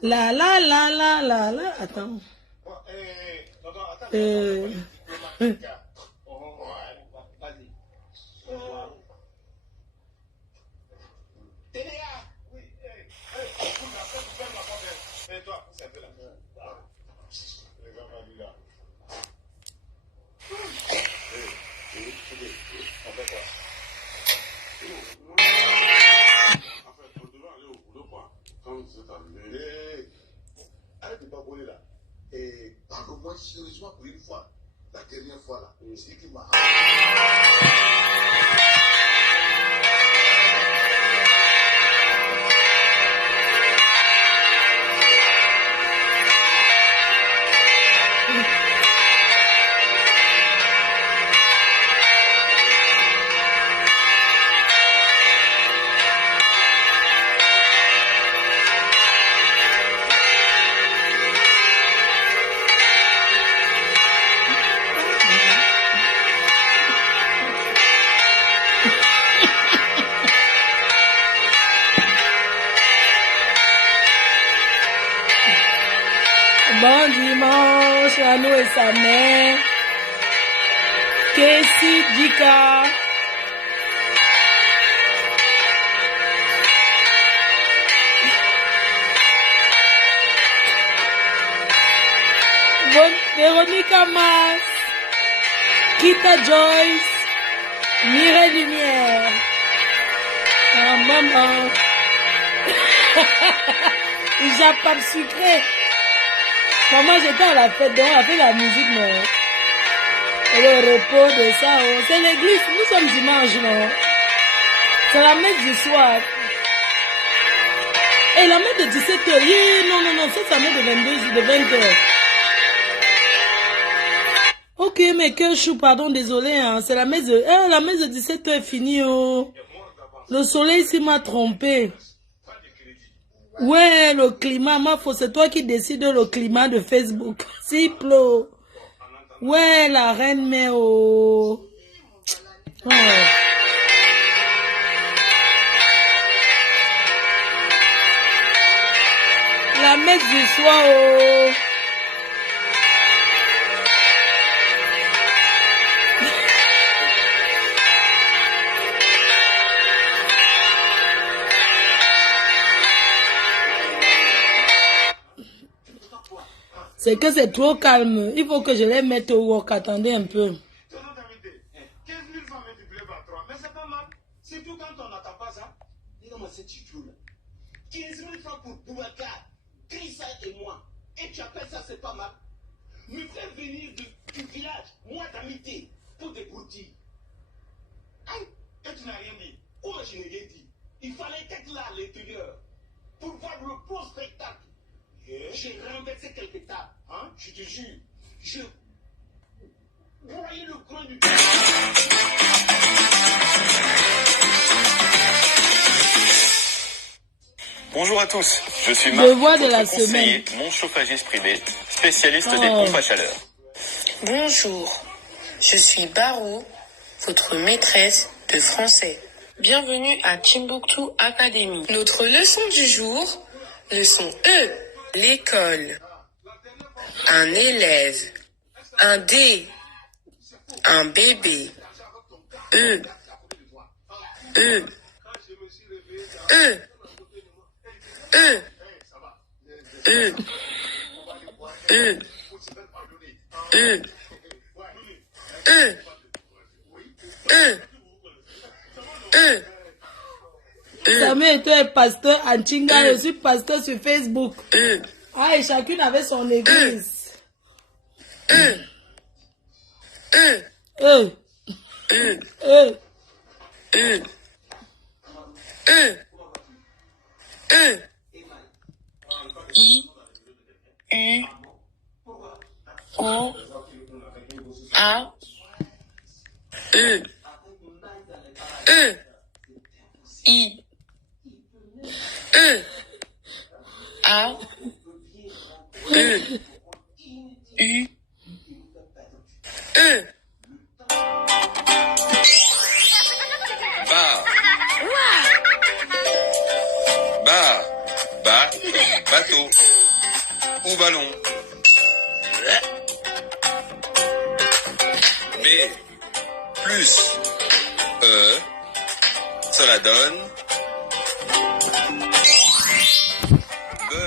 La la la la la la. Attends. Arrête de baboler là. Pardonne-moi sérieusement pour une fois. La dernière fois là. C'est qui m'a. Bon dimanche à nous et sa mère. Kessi Dika. Véronica Mas. Kita Joyce. Mireille Lumière. Ah, maman. Japap sucré. Maman, j'étais à la fête, donc on a fait la musique, non? Et le repos de ça, oh. C'est l'église, nous sommes dimanche, non? C'est la messe du soir. Et la messe de 17h, non, c'est la messe de 22h, de 20h. Ok, mais que chou, pardon, désolé, hein. C'est la messe de 17h est finie, oh. Le soleil ici m'a trompé. Ouais, le climat, c'est toi qui décides le climat de Facebook. S'il pleut. Ouais, la reine, mais oh. Ouais. La messe du soir, oh. C'est que c'est trop calme. Il faut que je les mette au wok. Attendez un peu. 15 000 francs multipliés par 3. Mais c'est pas mal. Surtout quand on n'attend pas ça. Dis-moi, c'est Tchitchou là. 15 000 francs pour Boubacar, Krissa et moi. Et tu appelles ça, c'est pas mal. Me faire venir du village, moi d'amitié, pour des broutilles. Aïe, et tu n'as rien dit. Quoi, je n'ai rien dit. Il fallait être là à l'intérieur pour voir le beau spectacle. J'ai renversé quelques tables, hein, je te jure. Je broyais le coin du... Bonjour à tous, je suis Marc, votre conseiller, mon chauffagiste privé, spécialiste des pompes à chaleur. Bonjour, je suis Barou, votre maîtresse de français. Bienvenue à Timbuktu Academy. Notre leçon du jour, leçon E. L'école, un élève, un dé, un bébé, E, E, E, E, E, E, E, E, E, E. Samuel était pasteur à Chinga, je suis pasteur sur Facebook. Ah, et chacune avait son église. I, U, O, A, E, E, I, E, A, E, ou ballon. B plus E, cela donne B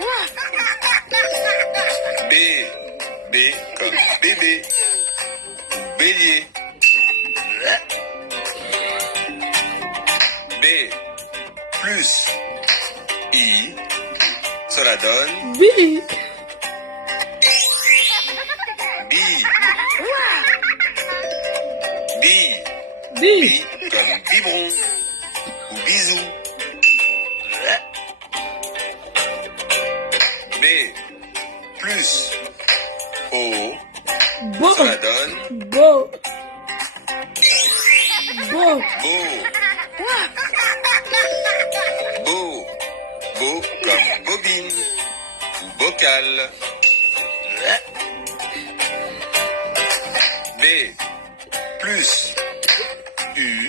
ou B. B, B comme bébé ou bélier. B plus I, cela donne B. B. B. B. B comme biberon ou bisou. B plus O, Beau. cela donne Beau. Beau. beau. Beau. Beau comme bobine ou bocal. B plus U,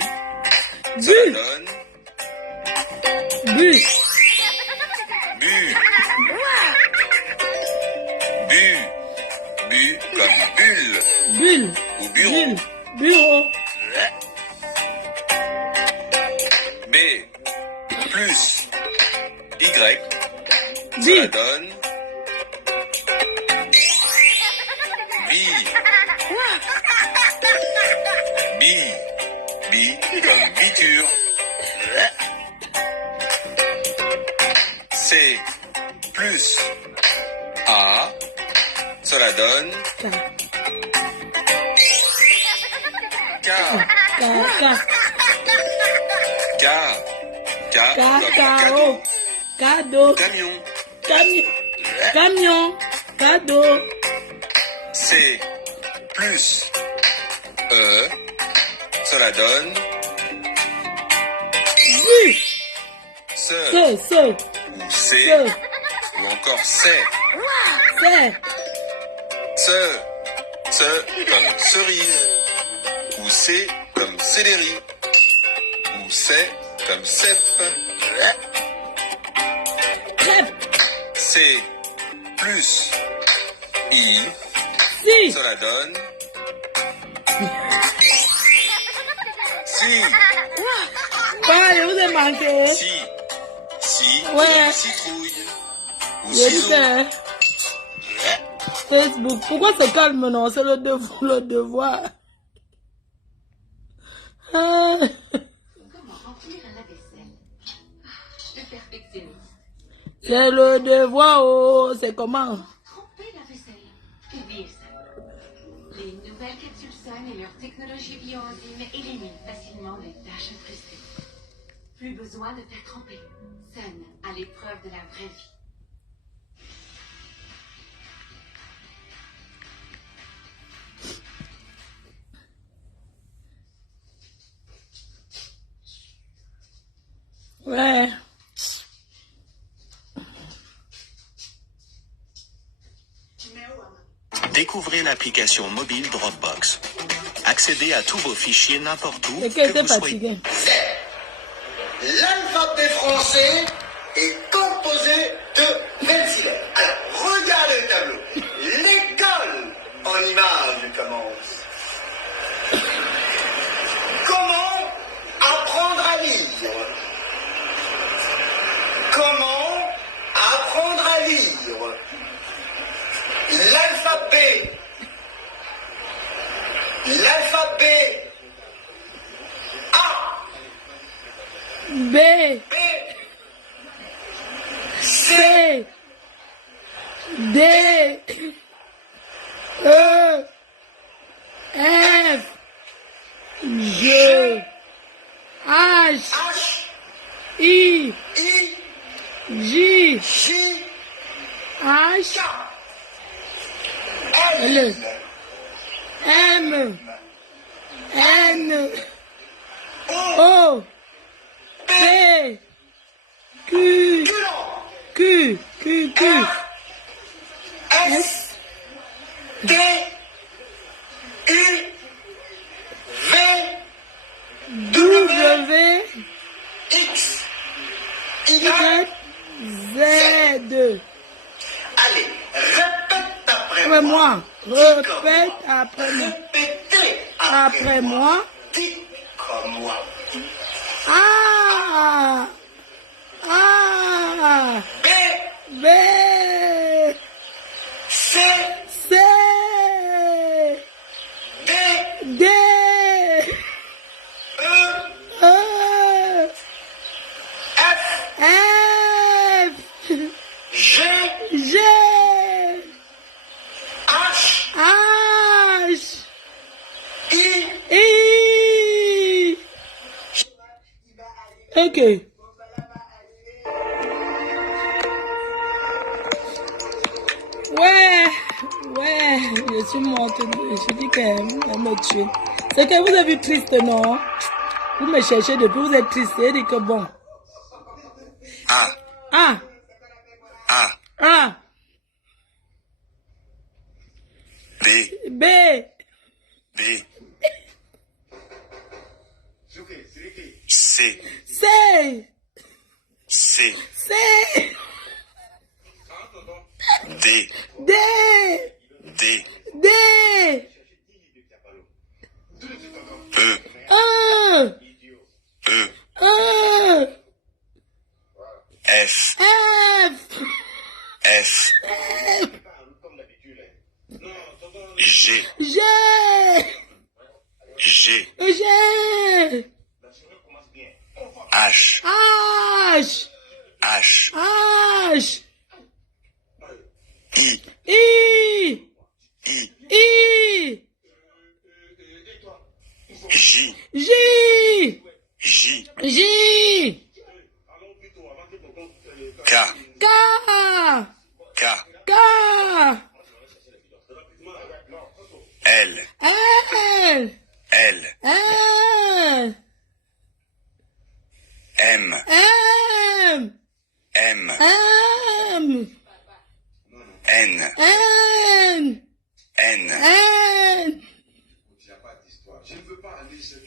cela Bu. donne Bu. bu. Bu. Bu comme bulle Bulle. ou bureau. Bulle. Bureau. B plus Y, B. cela donne bille. Bille. Bille comme biture. C plus A, cela donne K. K. K. K. K comme Cacao. Cadeau. camion. Camion. Camion. Cadeau. C plus E, cela donne Bu. se Ce. ou C Ce. ou encore c'est. C'est. Ce comme cerise ou C comme céleri ou c'est comme cèpe. Crêpe. C plus I, Si. cela donne si. Ouais, je vous ai manqué. Si Ouais. comme citrouille ou Je ciseaux. sais. Facebook. Pourquoi c'est calme, non? C'est le devoir. Le devoir. Ah. Comment remplir un lave-vaisselle? Le perfectionniste. C'est le devoir, oh. C'est comment? Tremper la vaisselle. Oubliez ça. Les nouvelles capsules Sun et leur technologie bio-enzyme éliminent facilement les taches incrustées. Plus besoin de faire tremper. Sun à l'épreuve de la vraie vie. Ouais. Découvrez l'application mobile Dropbox. Accédez à tous vos fichiers n'importe où Et que qu'elle était vous soyez. fatiguée. L'alphabet français est composé de 26 lettres. Alors, regardez le tableau. L'école en image commence. Comment apprendre à lire? Comment apprendre à lire? L'alphabet. L'alphabet. A. B. B. C. D. E. F. G. H. H. I. I. J. J. H. K. L. L. M. N. O. O. P. Q. Q. Q. Q. S. T. U. V. W. X. Y. Z. après moi. Répète après moi. Répétez Après moi. Dites comme moi. A. A. B, B. C, C. D, D. E, E. F, F. G, G. H, H. I, I. Ok. Ouais, je suis morte. Je dis qu'elle me tue. C'est que vous avez vu triste, non? Vous me cherchez depuis, vous êtes triste. Et dit que bon. A, Ah, A, ah, B, B, B, C, C, C, C, D, D, D, D, E, E, E, E, F, F, F, G, G, G, G, H, H, H, H, I, I, I, I, J, J, J, J, K, K, K, K, L, L, L, L, M, M, M, M, N, N, N, N,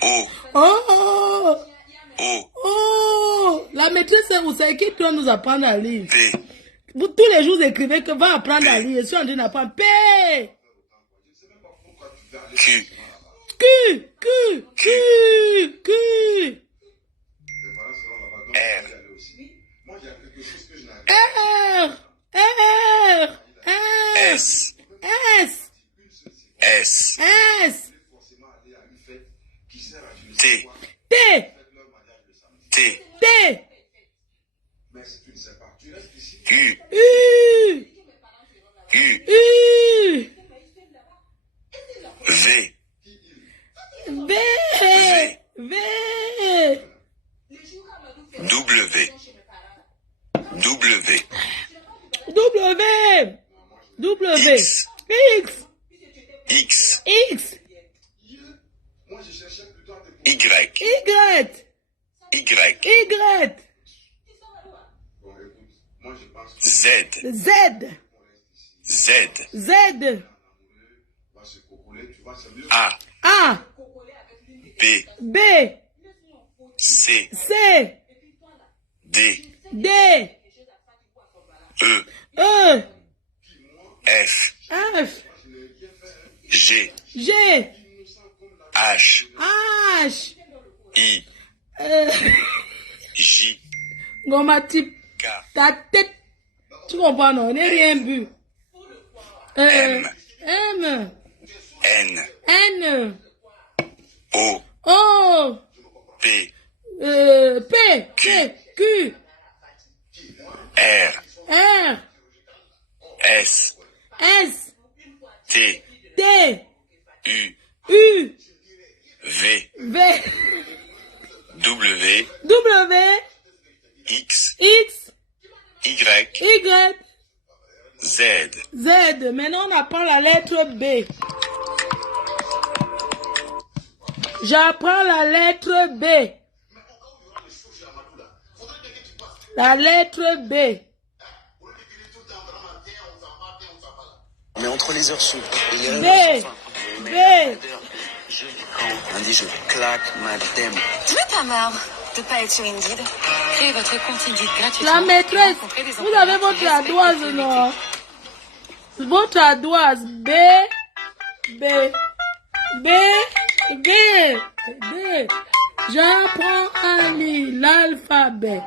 O, oh, O, oh, la maîtresse c'est qui doit nous apprendre à lire. P, Vous tous les jours vous écrivez que va apprendre à lire. Je suis en train d'apprendre P, Q, Q, Q, Q, Q, R, R, R, R, S, S, S, S, T, T, T, T, U, U, U, U, V, V, V, W, W, W, W, X, X, X, X, Y, Y, Y, Y, Z, Z, Z, Z, A, A, B, B, C, C, D, D, E, E, F, F, G, G, H, H, I, J, Goma type, K, ta tête, tu comprends non, on n'est rien bu. M, M, N, N, O, O, P, P, Q, Q, R, R, S, S, T, T, U, U, V, V, W, W, X, X, Y, Y, Z. Z. Maintenant, on apprend la lettre B. J'apprends la lettre B. La lettre B. Mais entre les heures souples et les B. réveils sans fin, B. lundi, je claque ma dème. Tu veux ta marre de pas être sur Indeed? Créez votre compte Indeed gratuitement. La maîtresse, Rencontrez des vous avez employeurs votre qui respectent ardoise, votre non? Votre ardoise. B. B. B. B. B. J'apprends à lire l'alphabet.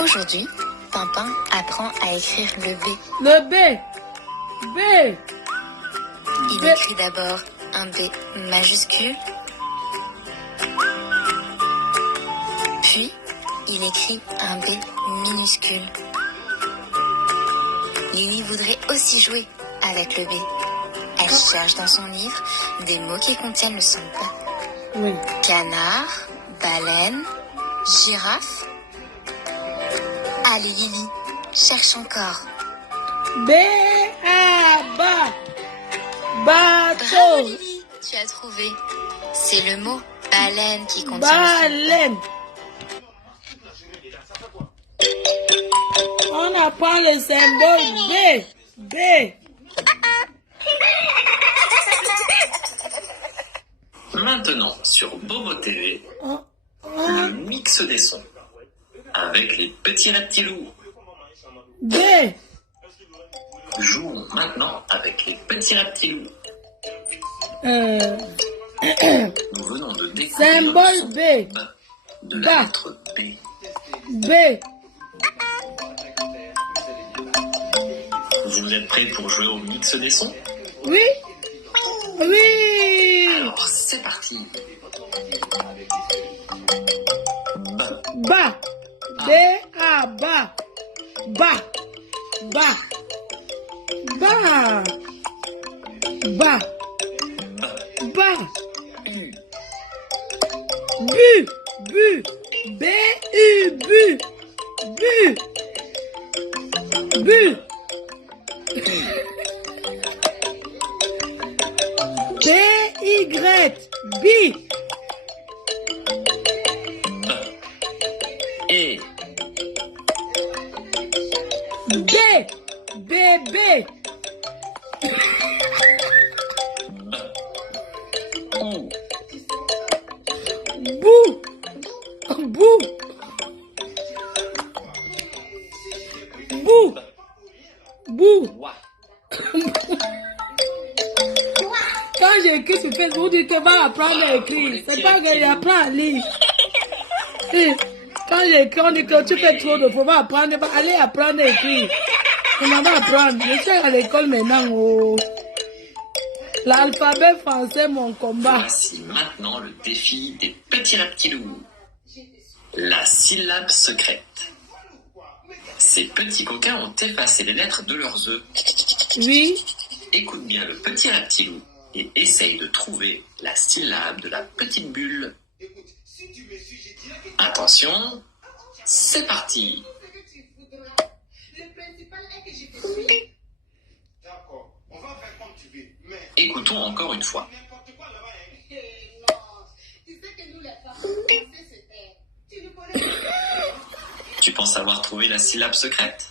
Aujourd'hui, Pimpin apprend à écrire le B. Le B. B. Il B. écrit d'abord un B majuscule, puis il écrit un B minuscule. Lily voudrait aussi jouer avec le B. Elle cherche dans son livre des mots qui contiennent le son B. Oui. Canard, baleine, girafe. Allez Lily, cherche encore. B. A. Ba. Bravo Bateau. Lily, tu as trouvé. C'est le mot baleine qui contient le son B. Baleine. On apprend le symbole B. B. Maintenant, sur Bobo TV, Oh, le mix des sons. Avec les petits reptilous. B. Jouons maintenant avec les petits reptilous. Euh, Nous venons de découvrir le Symbole son B. de Ba. la lettre B. B. Vous êtes prêts pour jouer au mix des sons? Oui. Oui. Alors, c'est parti. B. Ba. B. A. Ba. Ba. Ba. Ba. Ba. Ba. U. Bu. Bu. B. U. Bu. Bu. Bu. B. Y. Bi. B. E. B. Bébé. B. U. Bou. Bou. Bou. Bou. Wa. Quand j'écris sur Facebook, vous dites que va apprendre à écrire. C'est pas que j'apprends à lire. Et quand j'écris, on dit que tu fais trop de fois, va apprendre, va aller apprendre à écrire. Comment va apprendre? Je suis à l'école maintenant. Oh. L'alphabet français, mon combat. Voici maintenant le défi des petits reptilous. La syllabe secrète. Ces petits coquins ont effacé les lettres de leurs œufs. Oui. Écoute bien le petit reptilou et essaye de trouver la syllabe de la petite bulle. Attention, c'est parti. D'accord, on va faire comme tu veux, mais Écoutons encore une fois. n'importe quoi là-bas, hein. Tu sais que nous, les femmes, on sait se taire. Tu nous connais. Tu penses avoir trouvé la syllabe secrète?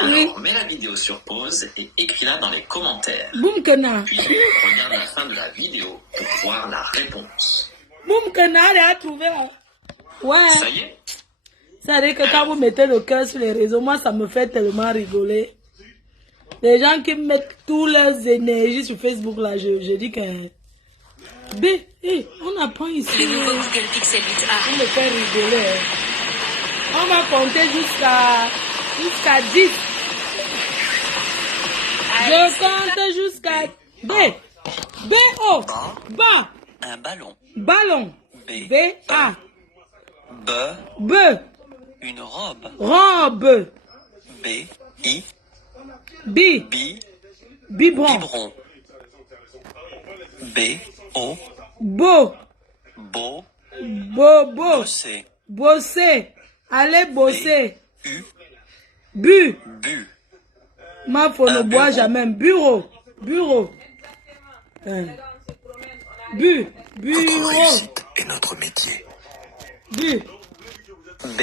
Oui. Alors mets la vidéo sur pause et écris-la dans les commentaires. Boum Kana. Puis regarde la fin de la vidéo pour voir la réponse. Boum Kana, elle a trouvé là. Ouais. Ça y est? Ça veut dire que quand vous mettez le cœur sur les réseaux, moi ça me fait tellement rigoler. Les gens qui mettent toutes leurs énergies sur Facebook là, je dis que... B, on apprend ici. Le nouveau Google Pixel 8a. On me fait rigoler. Hein. On va compter jusqu'à 10. Je compte jusqu'à B. B-O. Ba. Un ballon. Ballon. B. B-A. B. B. Une robe. Robe. B. I. B. Bi. Biberon. Biberon. B. O. Bo. Bo. Bobo. Bosser. Bosser. Allez bosser. U. Bu. Bu. Ma faut ne Un boire bureau. jamais. Bureau. Bureau. Bu. Bureau. est notre métier. Bu. B.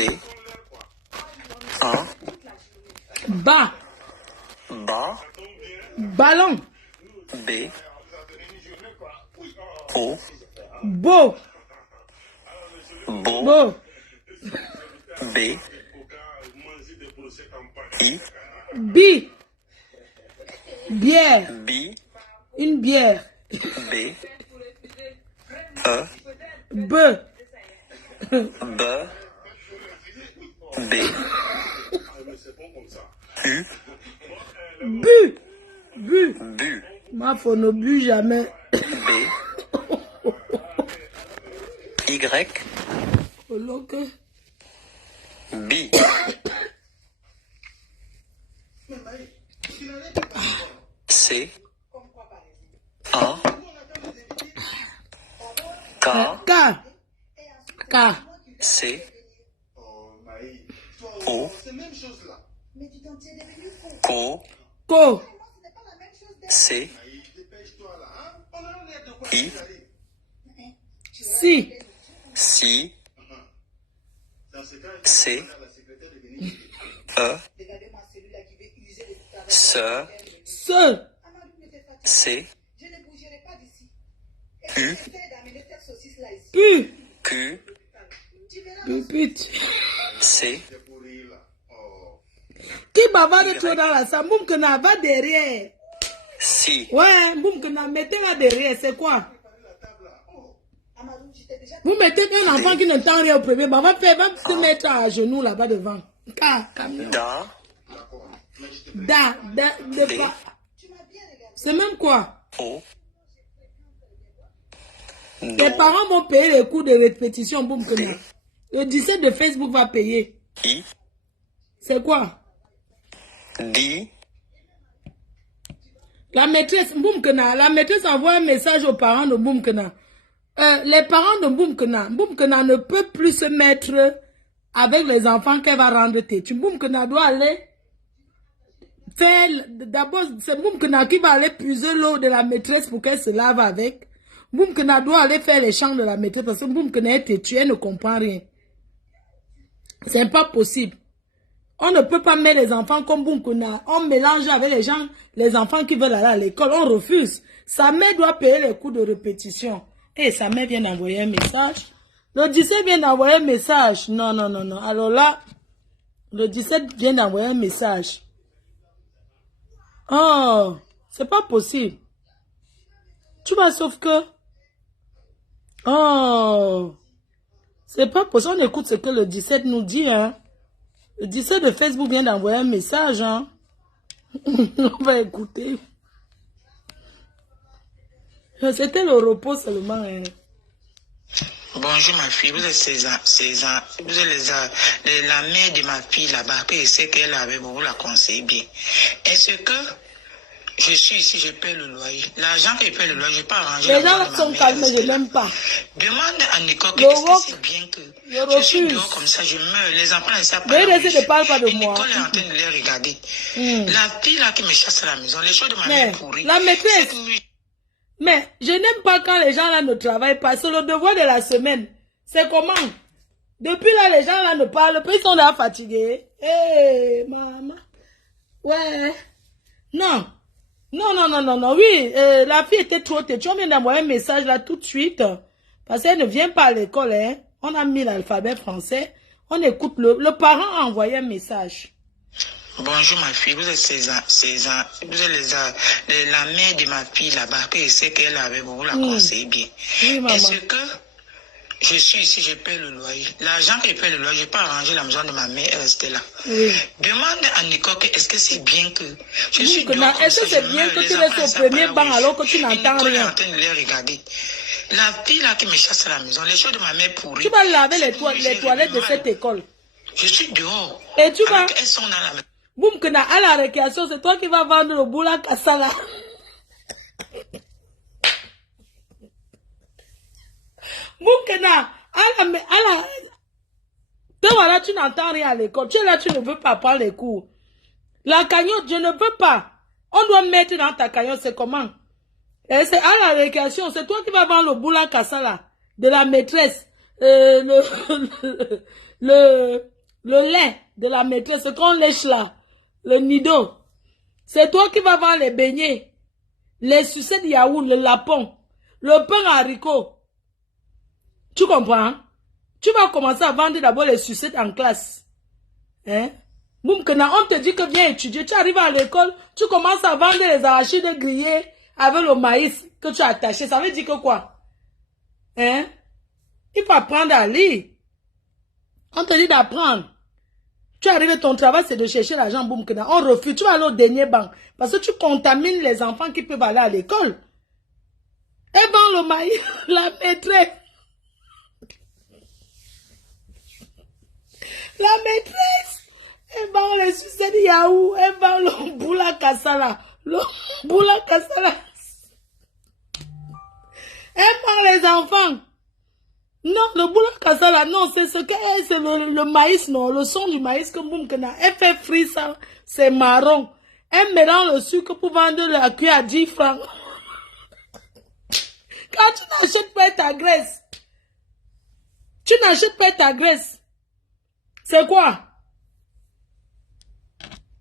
1. Ba. Bas. Ballon. B. O. Beau. Beau. Beau. B. I. Bi. Bière. Bi. Une bière. B. E. B. B. B. U. Bu. Bu. Bu. Moi, faut ne bu jamais. B. Y. Oh, donc, B. C. A. K. K. K. C. O. Co. Co. C. I. Si. Si. C. E. Se. Se. C. U. Pu. Q. Pupute. C. Qui bavarde trop dans la salle? Boum que n'a va derrière. Si. Ouais, boum que n'a mettez là derrière, c'est quoi? Vous mettez un enfant qui n'entend rien au premier, bah, va se mettre à genoux là-bas devant. Camion. Da. C'est même quoi? O. Les parents vont payer les coûts de répétition, boum que n'a. Le 17 de Facebook va payer. I. C'est quoi? Di. La maîtresse, boum que n'a. La maîtresse envoie un message aux parents de boum que n'a. Les parents de Boum Kena ne peut plus se mettre avec les enfants qu'elle va rendre têtu. Boum Kena doit aller faire, d'abord, c'est Boum Kena qui va aller puiser l'eau de la maîtresse pour qu'elle se lave avec. Boum Kena doit aller faire les chants de la maîtresse parce que Boum Kena est têtu, elle ne comprend rien. C'est pas possible. On ne peut pas mettre les enfants comme Boum Kena. On mélange avec les enfants qui veulent aller à l'école, on refuse. Sa mère doit payer les coûts de répétition. Et sa mère vient d'envoyer un message. Le 17 vient d'envoyer un message. Non. Alors là, le 17 vient d'envoyer un message. Oh, c'est pas possible. Tu vois, sauf que... Oh, c'est pas possible. On écoute ce que le 17 nous dit, hein. Le 17 de Facebook vient d'envoyer un message, hein. On va écouter. C'était le repos seulement. Hein. Bonjour ma fille, vous êtes César. Vous êtes la mère de ma fille là-bas, que je sais qu'elle avait beaucoup la conseiller bien. Est-ce que je suis ici, je paie le loyer? L'argent que je paie le loyer, je peux arranger. Les gens sont calmes, je n'aime pas. Demande à Nicole est-ce que c'est bien que je suis dehors comme ça, je meurs. Les enfants ne savent pas. Mais ne parle pas de moi. Nicole est en train de les regarder. La fille là qui me chasse à la maison, les choses de ma mère pourrie. La maîtresse. Mais je n'aime pas quand les gens là ne travaillent pas. C'est le devoir de la semaine. C'est comment? Depuis là, les gens là ne parlent pas. Ils sont là fatigués. Hé, maman. Ouais. Non. Oui, la fille était trop têtue. On vient d'envoyer un message là tout de suite. Parce qu'elle ne vient pas à l'école. Hein. On a mis l'alphabet français. On écoute le parent a envoyé un message. Bonjour ma fille, vous êtes César. Vous êtes la mère de ma fille là-bas, que je sais qu'elle avait beaucoup la conseiller bien. Oui, maman. Est-ce que je suis ici, je paie le loyer? L'argent que je paie le loyer, je peux arranger la maison de ma mère, elle restait là. Oui. Demande à Nicole est-ce que c'est bien que je suis dehors est-ce que c'est bien que tu restes au premier banc alors que tu n'entends rien? Nicole est en train de les regarder. La fille là qui me chasse à la maison, les choses de ma mère pourries. Tu vas laver les toilettes de cette école. Je suis dehors. Et tu vas... Elles sont dans la maison. Boum, que à la récréation, c'est toi qui vas vendre le boula kassala. Boum, que voilà, tu n'entends rien à l'école. Tu es là, tu ne veux pas prendre les cours. La cagnotte, je ne veux pas. On doit mettre dans ta cagnotte, c'est comment? Et c'est à la récréation, c'est toi qui vas vendre le boula kassala de la maîtresse. Le lait de la maîtresse, c'est qu'on lèche là. Le nido. C'est toi qui vas vendre les beignets, les sucettes yaourt, le lapon, le pain haricot. Tu comprends? Tu vas commencer à vendre d'abord les sucettes en classe. Hein? Boum, on te dit que viens étudier. Tu arrives à l'école, tu commences à vendre les arachides grillés avec le maïs que tu as attaché. Ça veut dire que quoi? Hein? Il faut apprendre à lire. On te dit d'apprendre. Tu arrives, ton travail, c'est de chercher l'argent, boum, on refuse. Tu vas aller au dernier banc. Parce que tu contamines les enfants qui peuvent aller à l'école. Et vend le maïs, la maîtresse. La maîtresse, elle vend les sucettes Yahoo, elle vend le boula kassala. Le boula kassala. Elle vend les enfants. Non, le boula kassala, non, c'est ce que c'est le maïs, non, le son du maïs que Moumkena. Elle fait frit ça, c'est marron. Elle mélange le sucre pour vendre la cuillère à 10 francs. Quand tu n'achètes pas ta graisse, tu n'achètes pas ta graisse. C'est quoi?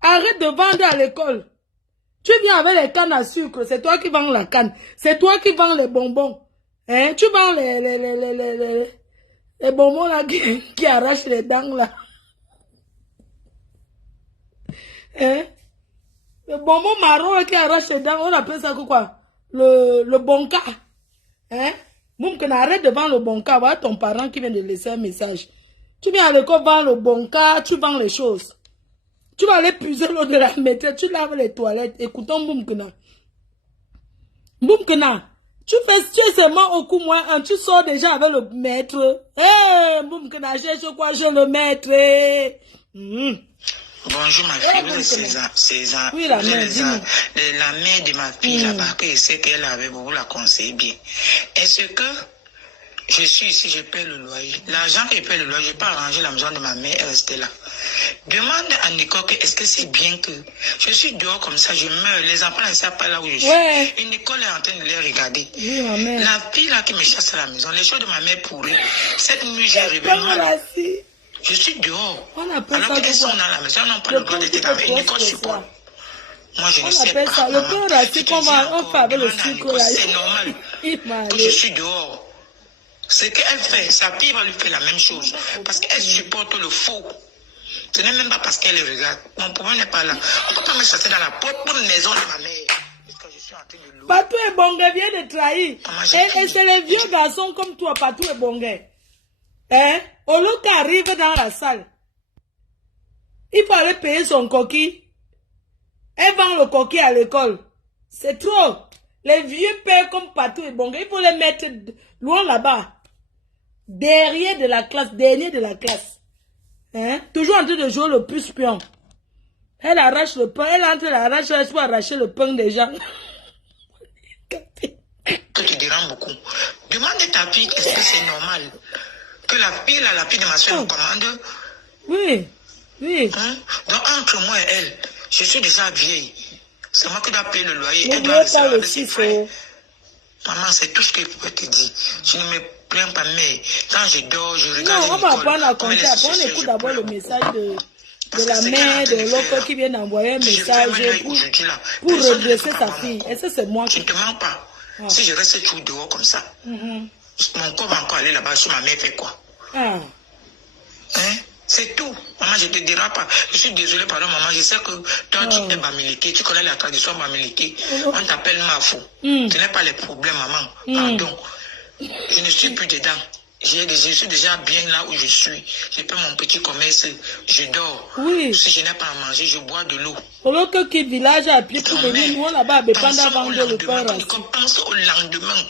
Arrête de vendre à l'école. Tu viens avec les cannes à sucre, c'est toi qui vends la canne. C'est toi qui vends les bonbons. Hein? Tu vends les bonbons là qui arrachent les dents là. Hein? Le bonbon marron là, qui arrache les dents, on appelle ça quoi? Le bonka. Hein? Moum que arrête de vendre le bonka, voilà ton parent qui vient de laisser un message. Tu viens à l'école vendre le bonka, tu vends les choses. Tu vas aller puiser l'eau de la maîtresse, tu laves les toilettes. Écoutons Moumkena. Moumkena, tu es seulement au coup moins un, tu sors déjà avec le maître. Eh, Moumkena, cherche quoi, j'ai le maître. Bonjour ma fille, vous êtes César. Oui, la mère de ma fille là-bas, que je sais qu'elle avait beaucoup la conseillé bien. Est-ce que je suis ici, je paie le loyer. L'argent que je paie le loyer, je n'ai pas arrangé la maison de ma mère, elle restait là. Demande à Nicole que est-ce que c'est bien que je suis dehors comme ça, je meurs, les enfants ne savent pas là où je suis. Ouais. Et Nicole est en train de les regarder. Oui, ma mère. La fille là qui me chasse à la maison, les choses de ma mère pourries. Cette nuit, j'ai rêvé mal. Je suis dehors. Alors qu'elles sont dans la maison, elles n'ont pas le droit d'être avec Nicole supporte. Moi, je ne sais pas. Ça. Le pain raciste qu'on fait avec le sucre là. C'est normal que je suis dehors. Ce qu'elle fait, sa fille va lui faire la même chose. Parce qu'elle supporte le faux. Ce n'est même pas parce qu'elle le regarde. Mon problème n'est pas là. On ne peut pas me chasser dans la propre maison de ma mère. Parce que je suis en train de louer. Patou et Bongue vient de trahir. Et c'est les vieux garçons comme toi, Patou et Bongue. Hein? Oloka arrive dans la salle. Il faut aller payer son coquille. Elle vend le coquille à l'école. C'est trop. Les vieux pères comme Patou et Bongue, il faut les mettre loin là-bas. Derrière de la classe, dernier de la classe. Hein? Toujours en train de jouer le plus pion. Elle arrache le pain, elle est en train d'arracher, elle soit arracher le pain des gens. Que tu déranges beaucoup. Demande à ta fille, est-ce que c'est normal que la fille de ma soeur me commande? Oui, oui. Hein? Donc entre moi et elle, je suis déjà vieille. C'est moi qui dois payer le loyer. Elle doit rester avec ses frères. Maman, c'est tout ce que je peux te dire. Je ne me plains pas, mais quand je dors, je regarde. Non, on va apprendre à compter. Après, on écoute d'abord le message de la mère, de l'autre qui vient d'envoyer un message pour redresser sa fille. Est-ce que c'est moi qui... Je ne te mens pas. Si je reste toujours dehors comme ça, mon corps va encore aller là-bas. Si ma mère fait quoi? Hein? C'est tout. Maman, je ne te dirai pas. Je suis désolée, pardon, maman. Je sais que toi, tu es Bamileke. Tu connais la tradition Bamileke. On t'appelle Mafou. Ce n'est pas les problèmes, maman. Pardon. Je ne suis plus dedans. Je suis déjà bien là où je suis. J'ai fait mon petit commerce. Je dors. Oui. Si je n'ai pas à manger, je bois de l'eau. Alors que quel village a appelé pour venir, nous, là-bas, pendant vendre le pain. Pense au lendemain.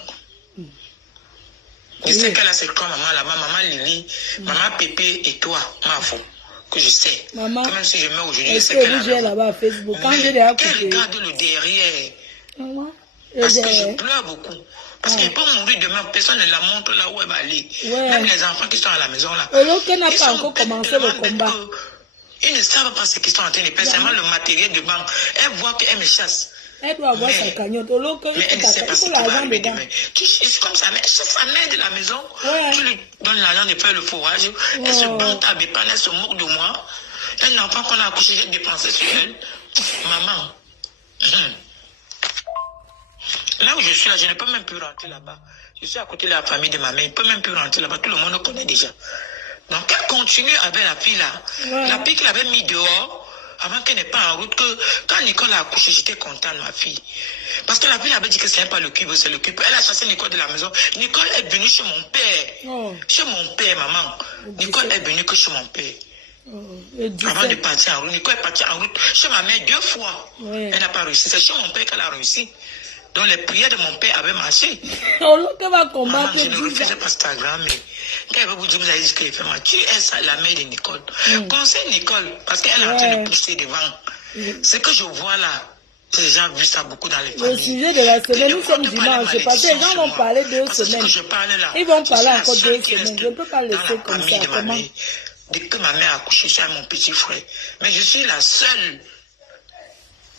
Je sais qu'elle a ses camps, maman là-bas, maman Lily, maman Pépé et toi, Mafou, que je sais. Maman, même si je mets aujourd'hui, je sais qu'elle est là-bas à Facebook. Quand j'ai déjà elle regarde le derrière. Maman. Parce que je pleure beaucoup. Parce qu'elle peut mourir demain, personne ne la montre là où elle va aller. Ouais. Même les enfants qui sont à la maison là. Alors qu'elle n'a pas encore commencé le combat. Ils ne savent pas ce qu'ils sont en train de faire, seulement le matériel de banque. Elle voit qu'elle me chasse. Elle doit avoir sa cagnotte. Mais elle ne sait pas ce qui va arriver demain. C'est comme ça, mais c'est sa mère de la maison. Ouais. Tu lui donnes l'argent de faire le fourrage. Elle se bande à Bépan, elle se moque de moi. Un enfant qu'on a accouché, j'ai dépensé sur elle. Maman. Là où je suis là, je ne peux même plus rentrer là-bas. Je suis à côté de la famille de ma mère. Je ne peux même plus rentrer là-bas. Tout le monde le connaît déjà. Donc elle continue avec la fille là. Ouais. La fille qui l'avait mis dehors. avant qu'elle n'ait pas en route, que quand Nicole a accouché, j'étais contente, ma fille. Parce que la fille avait dit que ce n'est pas le cuivre, c'est le cuivre. Elle a chassé Nicole de la maison. Nicole est venue chez mon père. Chez mon père, maman. Nicole est venue que chez mon père. Avant de partir en route, Nicole est partie en route chez ma mère 2 fois. Elle n'a pas réussi. C'est chez mon père qu'elle a réussi. Donc les prières de mon père avaient marché. Maman, je ne refusais pas Instagram, mais quand elle va vous dire, vous allez dire qu'elle fait mal. Tu es la mère de Nicole. Conseille Nicole, parce qu'elle est en train de pousser devant. Ce que je vois là, j'ai déjà vu ça beaucoup dans les familles. Le sujet de la semaine, nous sommes dimanche. Parce que les gens vont parler 2 semaines. Ils vont parler encore 2 semaines. Je ne peux pas laisser comme ça. Comment? Dès que ma mère a accouché, c'est mon petit frère. Mais je suis la seule.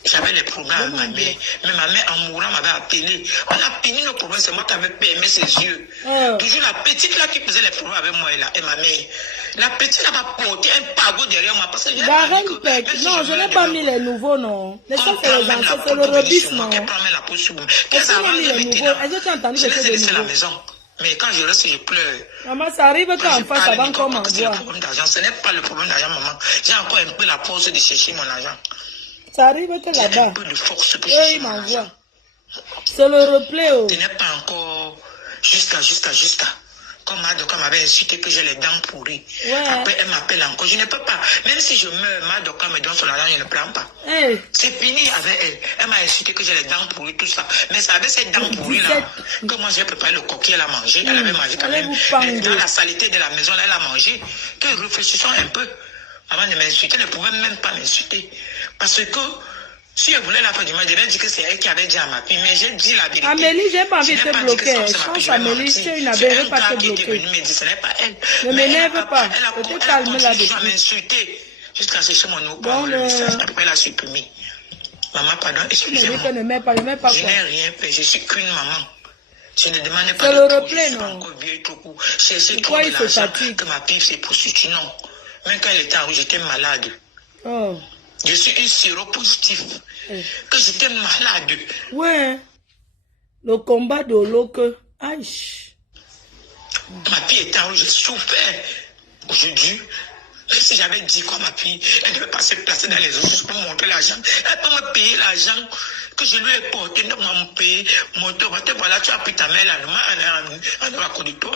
J'avais les problèmes avec ma mère. Mais ma mère, en mourant, m'avait appelé. On a fini nos problèmes, c'est moi qui avais permis ses yeux. Toujours la petite là qui faisait les problèmes avec moi et ma mère. La petite là m'a porté un pago derrière moi. Parce que non, je n'ai pas mis les nouveaux, non. Les ça, c'est les anciens, c'est le robisme, non. Est-ce qu'on a mis les nouveaux? Est-ce que tu as entendu que c'est des nouveaux? Mais quand je reste, je pleure. Maman, ça arrive quand en face avant qu'on m'envoie. Ce n'est pas le problème d'argent, maman. J'ai encore un peu la force de chercher mon argent. Ça arrive que là-bas. Un peu de force pour eux, chercher ils mon m'envoient. argent. C'est le replay. Ce n'est pas encore jusqu'à. Comme Madoka m'avait insulté que j'ai les dents pourries. Après, elle m'appelle encore. Je ne peux pas. Même si je meurs, Madoka me donne son argent, je ne prends pas. C'est fini avec elle. Elle m'a insulté que j'ai les dents pourries, tout ça. Mais c'est avec ces dents pourries là que moi j'ai préparé le coquille, elle a mangé. Elle avait mangé quand même. Dans la saleté de la maison, elle a mangé. Que réfléchissons un peu. Avant de m'insulter, elle ne pouvait même pas m'insulter. Parce que si elle voulait la faire du mal, je vais dire que c'est elle qui avait dit à ma fille. Mais j'ai dit la vérité. Amélie, j'ai pas envie de te bloquer. Je pense Amélie, tu n'avais pas te bloquer. Ce n'est pas elle. Ne m'énerve pas. Elle a calme là-dessus. Elle a m'insulter jusqu'à chercher mon nom par le message. Après, elle a supprimé. Maman, pardon, excusez-moi. Je n'ai rien fait. Je suis qu'une maman. Je ne demandais pas de tout. replay, Je suis non. encore vieux, trop court. Chercher trop de l'argent que ma fille s'est prostituée. Non. Même quand elle était en rouge, j'étais malade. Je suis une séropositif. Que j'étais malade. Ouais. Le combat de l'eau aïe. Ma fille était en rouge, j'ai souffert. Aujourd'hui, même si j'avais dit quoi, ma fille, elle devait pas se placer dans les autres pour montrer l'argent. Elle peut me payer l'argent que je lui ai porté, ne m'a me payer. Voilà, tu as pris ta mère là, on va côté de toi.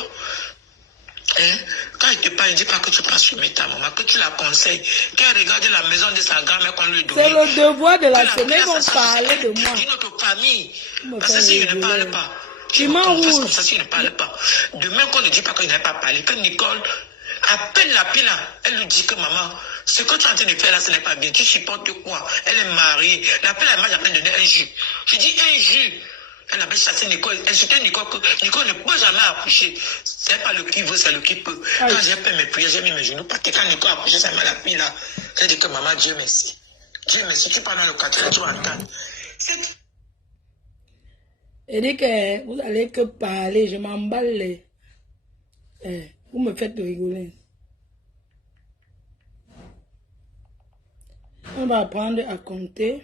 Quand je te parle, je ne dis pas que tu passes sur ta maman, que tu la conseilles, qu'elle regarde la maison de sa grand-mère qu'on lui donne. C'est le devoir de la semaine, on parler de moi. De notre famille. Parce que si je ne parle pas, je m'en rouge. Comme ça, si je ne parle pas. Demain, qu'on ne dit pas que je n'ai pas parlé, que Nicole appelle la pile, elle lui dit que maman, ce que tu es en train de faire là, ce n'est pas bien. Tu supportes quoi? Elle est mariée. La pile, elle m'a jamais donné un jus. Je dis un jus. Elle avait chassé Nicole. Elle soutenait Nicole que Nicole ne peut jamais accoucher. Ce n'est pas le qui veut, c'est le qui peut. Quand j'ai fait mes prières, j'ai mis mes genoux. Parce que quand Nicole a accouché, ça m'a la fille là. J'ai dit que maman, Dieu merci. Dieu merci. Tu parles dans le quartier, tu vas entendre. Elle dit que vous allez que parler, je m'emballe. Vous me faites rigoler. On va apprendre à compter.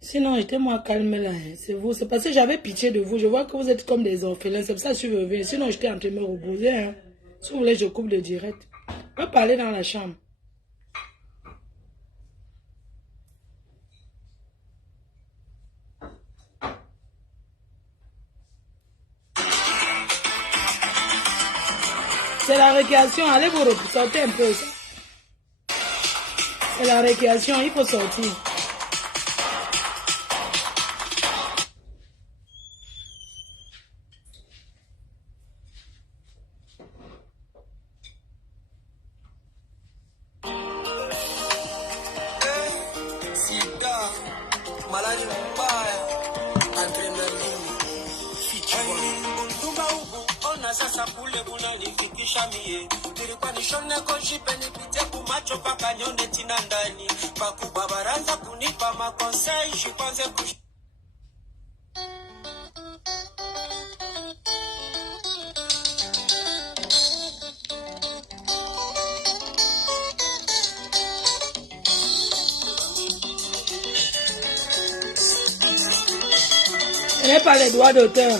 Sinon, j'étais moins calme là. C'est vous. C'est parce que j'avais pitié de vous. Je vois que vous êtes comme des orphelins. C'est pour ça que je suis revenu. Sinon, j'étais en train de me reposer. Si vous voulez, je coupe le direct. On va parler dans la chambre. C'est la récréation. Allez vous sortir un peu ça. C'est la récréation. Il faut sortir. Elle n'est pas les droits d'auteur.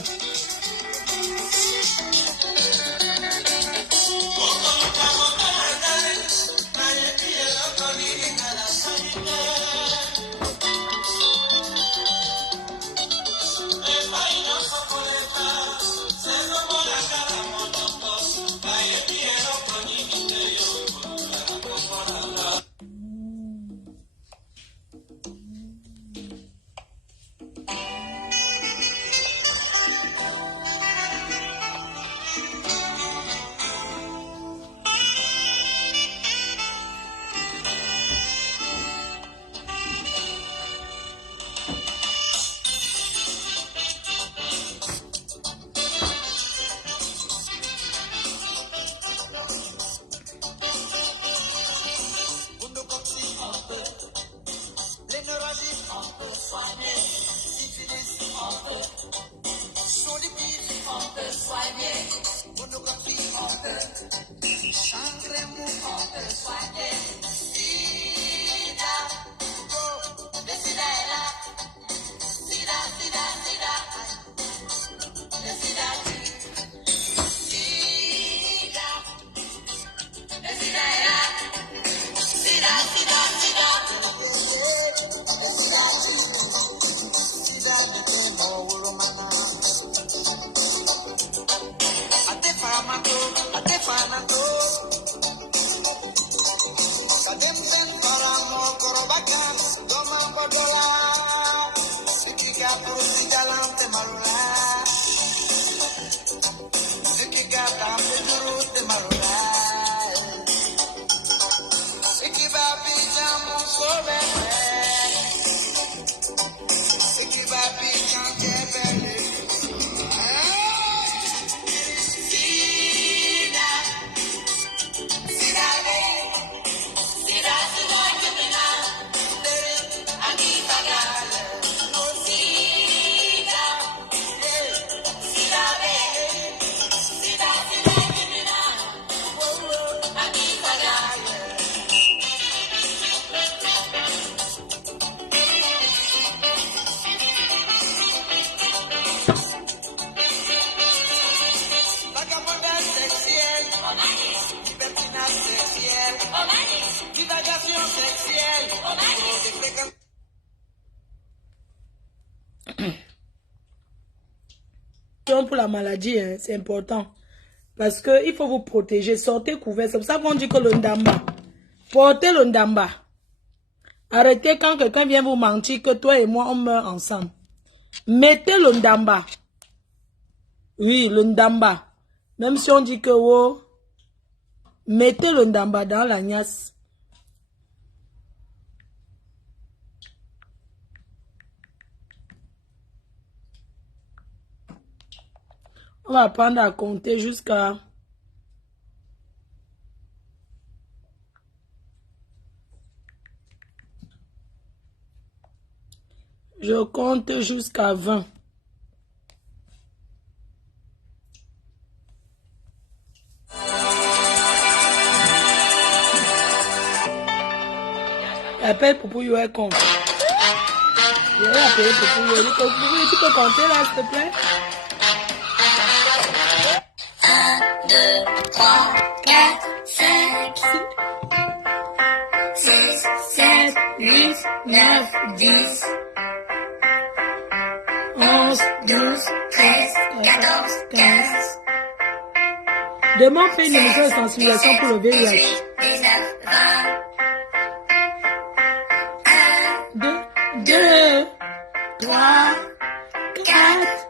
Pour la maladie, hein, c'est important. Parce qu'il faut vous protéger. Sortez couvert. C'est pour ça qu'on dit que le ndamba. Portez le ndamba. Arrêtez quand quelqu'un vient vous mentir que toi et moi, on meurt ensemble. Mettez le ndamba. Oui, le ndamba. Même si on dit que oh, mettez le ndamba dans la niasse. On va apprendre à compter jusqu'à... Je compte jusqu'à 20. Appelle pour Yoé compte. Je vais appeler pour Yoé. Tu peux compter là, s'il te plaît? 1, 2, 3, 4, 5, 6, 7, 8, 9, 10, 11, 12, 13, 14, 15. Demain, on fait une émission de sensibilisation pour le VIH. 19, 20. 2, 3, 4,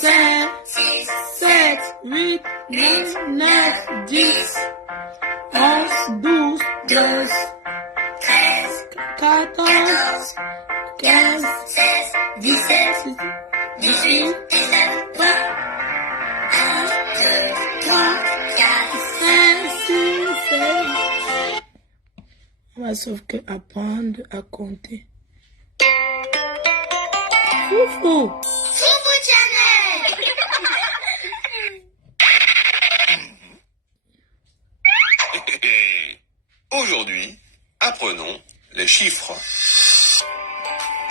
5, 6, 7, 8, 9, 10, 11, 12, 12, 13, 14, 15, 16, 17, 18, 19, 20. 1, 2, 3, 4, 5, 6, 7. On va sauf que apprendre à compter. Foufou. Foufou Channel. Aujourd'hui, apprenons les chiffres.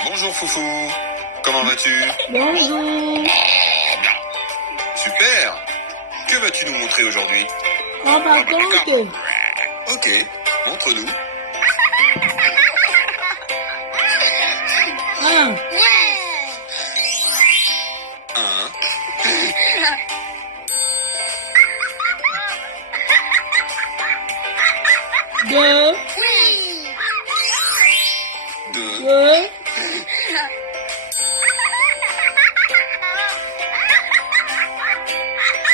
Bonjour Foufou, comment vas-tu? Bonjour. Super. Que vas-tu nous montrer aujourd'hui? On va compter. Ok, montre-nous. Un. 1, 2. 2, 2.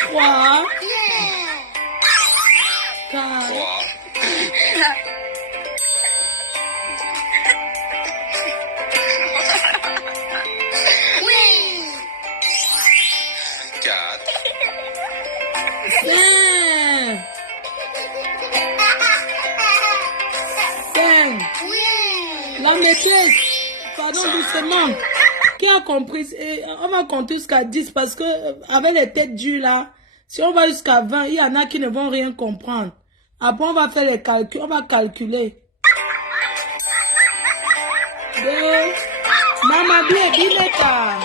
3. 4. 3, 4, 5. La maîtresse. Pardon, doucement. Qui a compris? On va compter jusqu'à 10 parce que avec les têtes dures là, si on va jusqu'à 20, il y en a qui ne vont rien comprendre. Après, on va faire les calculs. On va calculer. 2. Mamadou et Bineta.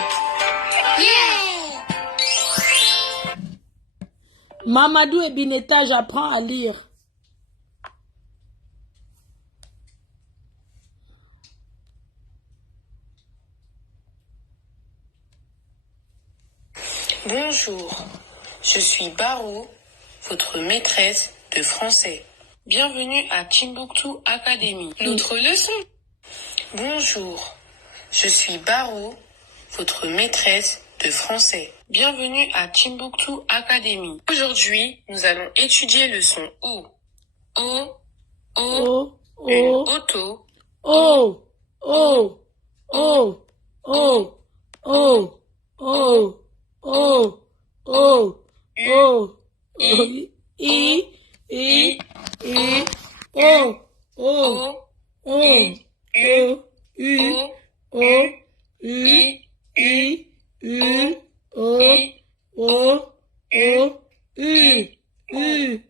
Mamadou et Bineta, j'apprends à lire. Bonjour, je suis Barou, votre maîtresse de français. Bienvenue à Timbuktu Academy. Notre leçon. Bonjour, je suis Barou, votre maîtresse de français. Bienvenue à Timbuktu Academy. Aujourd'hui, nous allons étudier le son O. O, O, une auto. O, O, O, O, O, O, O, O, O, I, I, O, O, O, U, O, U, U, O, O, U,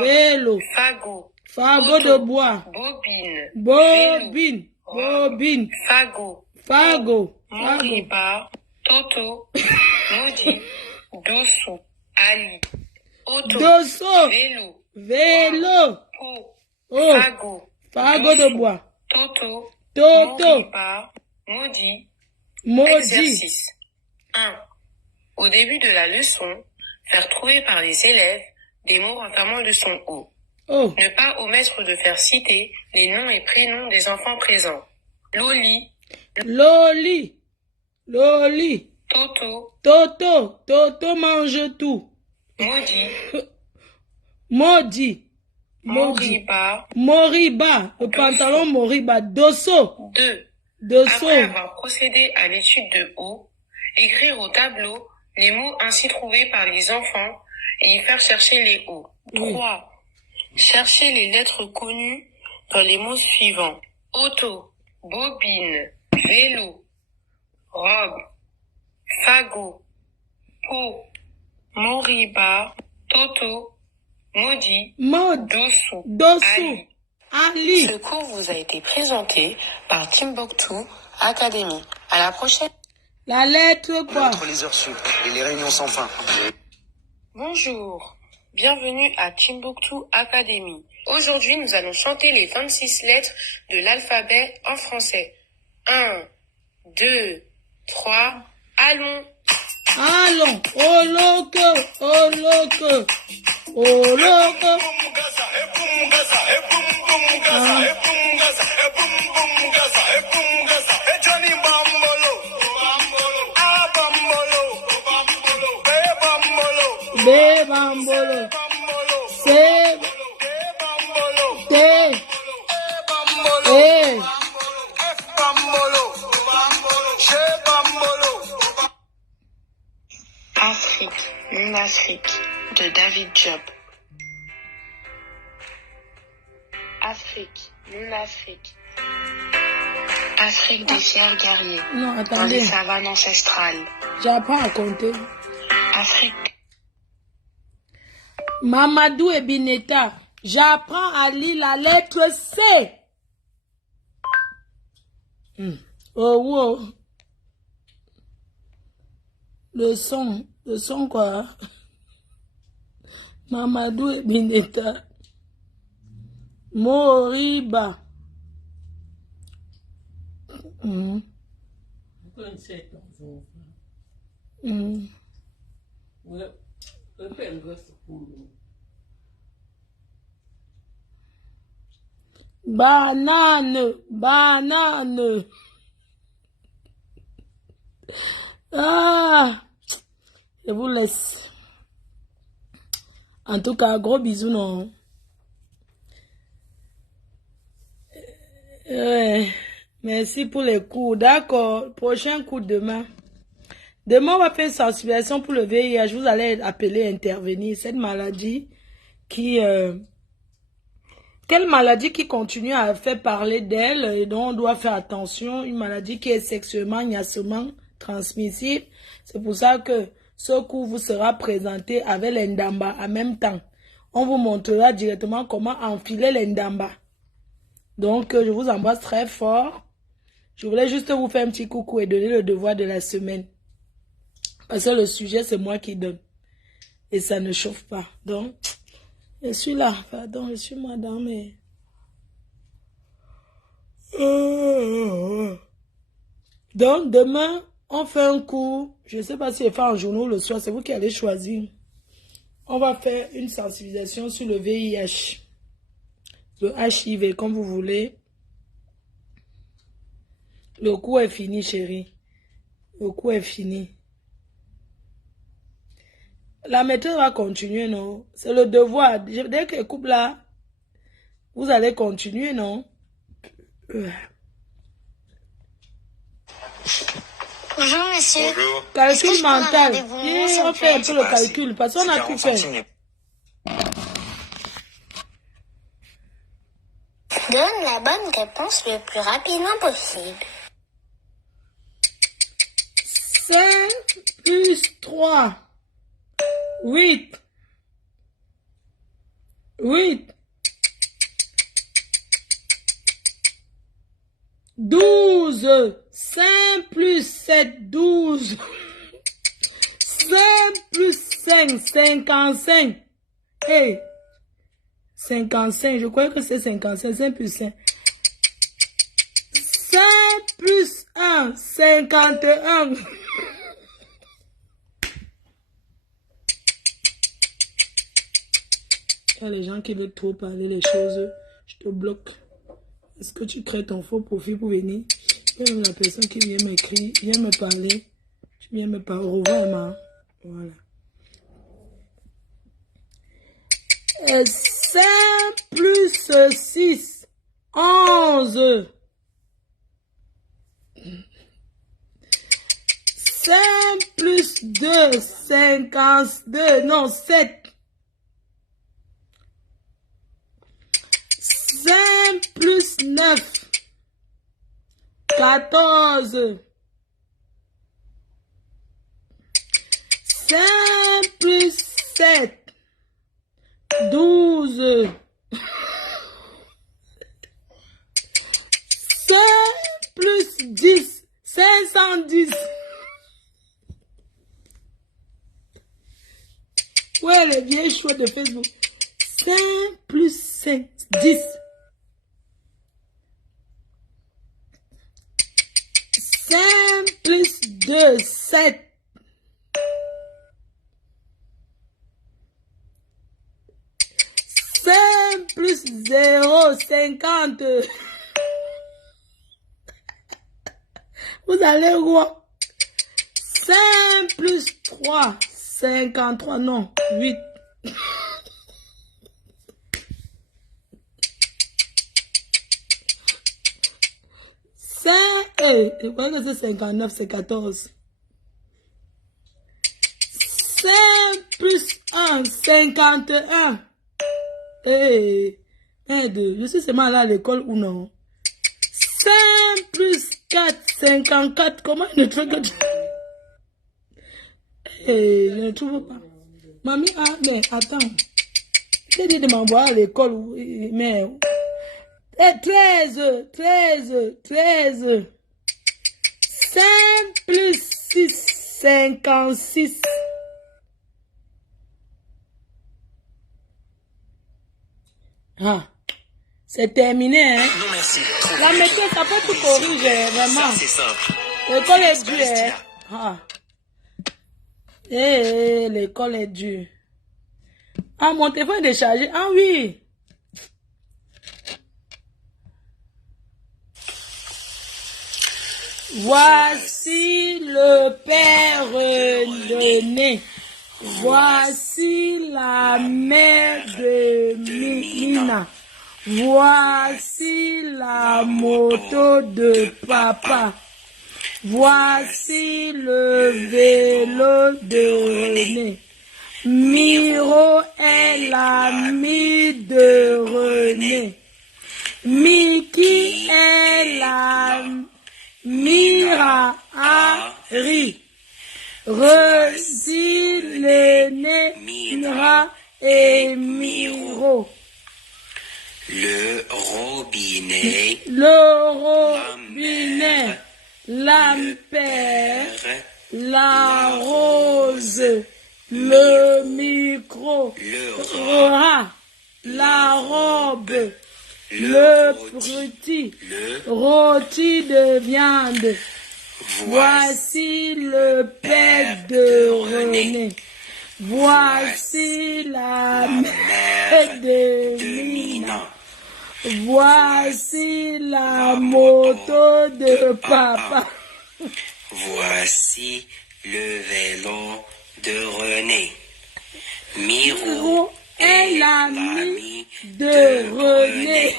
vélo, Fagot, fagot de bois, bobine, bobine, bobine, fagot, fagot, Moriba, Toto, Maudit, Dossou, Ali, Auto, dosso, vélo, vélo, Po, oh, fagot, fagot de Dossou, bois, Toto, toto, Moriba, Maudit. maudit, Exercice 1. Au début de la leçon, faire trouver par les élèves des mots entamant le son O. oh, Ne pas omettre de faire citer les noms et prénoms des enfants présents. Loli, loli, loli, Toto, toto, toto mange tout, Maudit, maudit, maudit, Moriba. moriba, le pantalon moriba, dosso, 2. dosso, Après avoir procédé à l'étude de O, écrire au tableau les mots ainsi trouvés par les enfants et y faire chercher les O. Oui. 3. Chercher les lettres connues dans les mots suivants. Auto, bobine, vélo, robe, fagot, pot, moriba, toto, maudit, maudit, dossou, dosso, Ali. Ali. Ce cours vous a été présenté par Timbuktu Academy. À la prochaine. La lettre quoi? Entre les heures sup et les réunions sans fin. Bonjour, bienvenue à Timbuktu Academy. Aujourd'hui, nous allons chanter les 26 lettres de l'alphabet en français. 1, 2, 3, allons. Allons, oh loco, oh loco, oh loco. Be bambolo, se, te, e. Afrique, mon Afrique, de David Job. Afrique, mon Afrique. Afrique des fiers guerriers, Non, dans les attendez, savanes ancestrales. j'apprends à compter. Afrique, Mamadou et Bineta, j'apprends à lire la lettre C. Oh, wow. Le son quoi? Mamadou et Bineta. Moriba. Mhm. Mhm. Banane, banane. Ah, je vous laisse. En tout cas, gros bisous, non. Merci pour les cours. D'accord. Prochain cours demain. Demain, on va faire une sensibilisation pour le VIH. Vous allez appeler, intervenir. Cette maladie qui... quelle maladie qui continue à faire parler d'elle et dont on doit faire attention. Une maladie qui est sexuellement, ignatement transmissible. C'est pour ça que ce cours vous sera présenté avec l'endamba en même temps. On vous montrera directement comment enfiler l'endamba. Donc, je vous embrasse très fort. Je voulais juste vous faire un petit coucou et donner le devoir de la semaine. Parce que le sujet, c'est moi qui donne. Et ça ne chauffe pas. Donc, je suis là. Pardon, je suis madame. Mais... Donc, demain, on fait un cours. Je ne sais pas si je fais en journée ou le soir. C'est vous qui allez choisir. On va faire une sensibilisation sur le VIH. Le HIV, comme vous voulez. Le cours est fini, chérie. Le cours est fini. La méthode va continuer, non? C'est le devoir. Dès que coupe là, vous allez continuer, non? Bonjour, monsieur. Bonjour. Calcul mental. Est-ce On fait un peu le calcul, parce qu'on a tout fait. Donne la bonne réponse le plus rapidement possible. 5 plus 3. 8. 8. 12. 5 plus 7, 12. 5 plus 5, 55. Hey. 55, je crois que c'est 55, 5 plus 5. 5 plus 1, 51. Il y a les gens qui veulent trop parler les choses, je te bloque. Est-ce que tu crées ton faux profil pour venir? Même la personne qui vient m'écrire, vient me parler, tu viens me parler, au revoir, ma. Voilà. 5 plus 6, 11. 5 plus 2, 52. Non, 7. 5 plus 9, 14. 5 plus 7, 12. 5 plus 10, 510. Ouais, les vieilles choix de Facebook. 5 plus 5, 10. 5 plus 2, 7. 5 plus 0, 50. Vous allez voir. 5 plus 3, 53. Non, 8. 5, je crois que c'est 59, c'est 14. 5 plus 1, 51. Je sais seulement là à l'école ou non. 5 plus 4, 54. Comment je ne trouve que... je ne trouve pas. Mamie, mais attends. J'ai dit de m'envoyer à l'école, mais... 13, 13, 13. 5 plus 6, 56. Ah, C'est terminé, hein. Non, merci. La maîtresse, ça peut tout corriger, vraiment. Ça, c'est simple. L'école est dure, hein. Ah. L'école est dure. Ah, mon téléphone est déchargé. Ah oui. Voici le Père René. Voici la mère de Mina. Voici la moto de papa. Voici le vélo de René. Miro est l'ami de René. Miki est la Mira Harry. Resi, l'aîné, Mira et Miro. Le robinet. Le robinet. L'ampère. La rose. Le micro. Le rat. La robe. Le rôti de viande. Voici le père de René. Voici la mère de Mina. Voici la moto de papa. Voici le vélo de René. Miro est l'ami de René.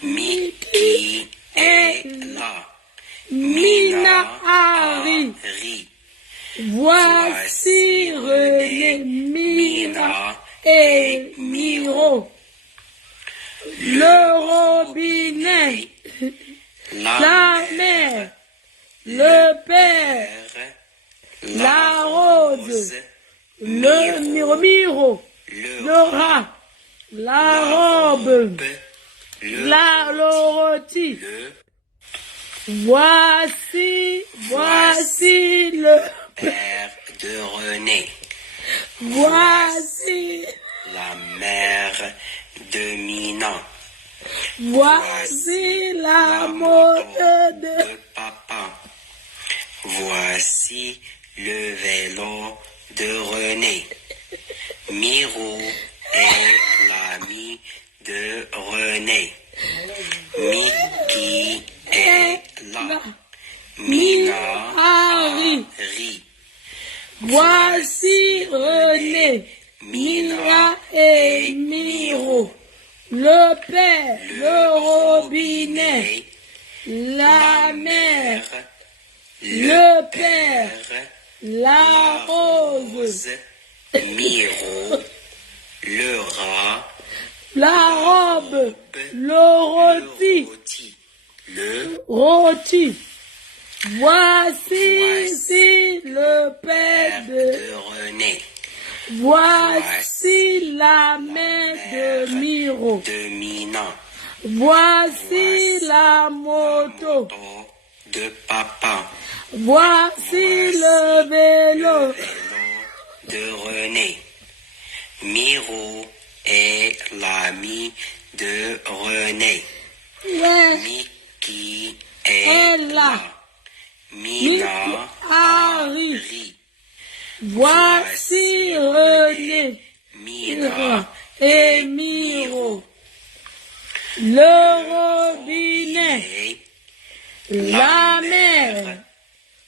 Miki est là. Mina Harry. Voici René, Mina et Miro. Le robinet, la mère, le père, la rose, le miro, le rat, la robe, le rôti. Voici le père de René. Voici la mère de Mina. Voici la moto de papa. Voici le vélo de René. Miro est l'ami de René. Miki est là. Mina Harry. Voici René, Mina et Miro. Le père, le robinet, la mère, le père, la rose, Miro, le rat, la robe, le rôti. Voici le père de René. Voici la mère de Miro. De Mina. Voici la moto de papa. Voici le vélo de René. Miro est l'ami de René. Miki est là. Mina Harry. Voici René, Mina et Miro. Le robinet, la mère,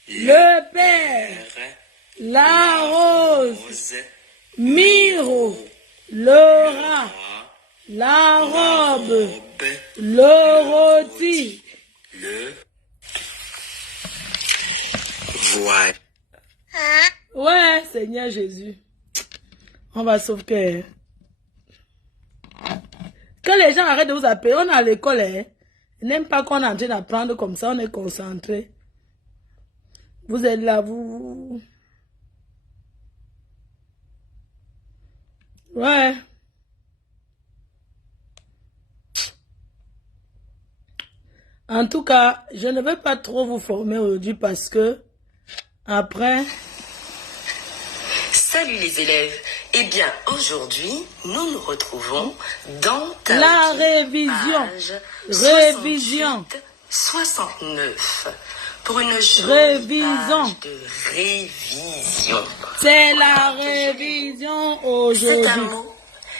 le père, la rose, Miro, le rat, la robe, le rôti. Voilà. Ouais, Seigneur Jésus. On va sauver. Que les gens arrêtent de vous appeler. On est à l'école, hein. Ils n'aiment pas qu'on est en train d'apprendre comme ça. On est concentré. Vous êtes là, vous. Ouais. En tout cas, je ne vais pas trop vous former aujourd'hui parce que après... Salut les élèves. Eh bien, aujourd'hui, nous nous retrouvons dans la révision. Révision. 69. Pour une jolie page de révision. C'est la révision aujourd'hui. C'est un mot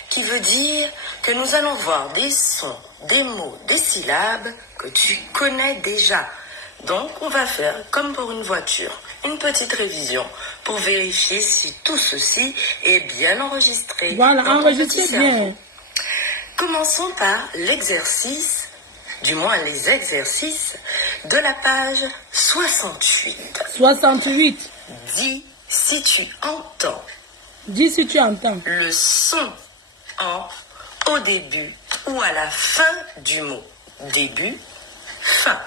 qui veut dire que nous allons voir des sons, des mots, des syllabes que tu connais déjà. Donc, on va faire comme pour une voiture, une petite révision pour vérifier si tout ceci est bien enregistré. Voilà, enregistrez bien. Commençons par l'exercice, du moins les exercices de la page 68. 68. Dis si tu entends. Dis si tu entends. Le son en au début ou à la fin du mot. Début, fin.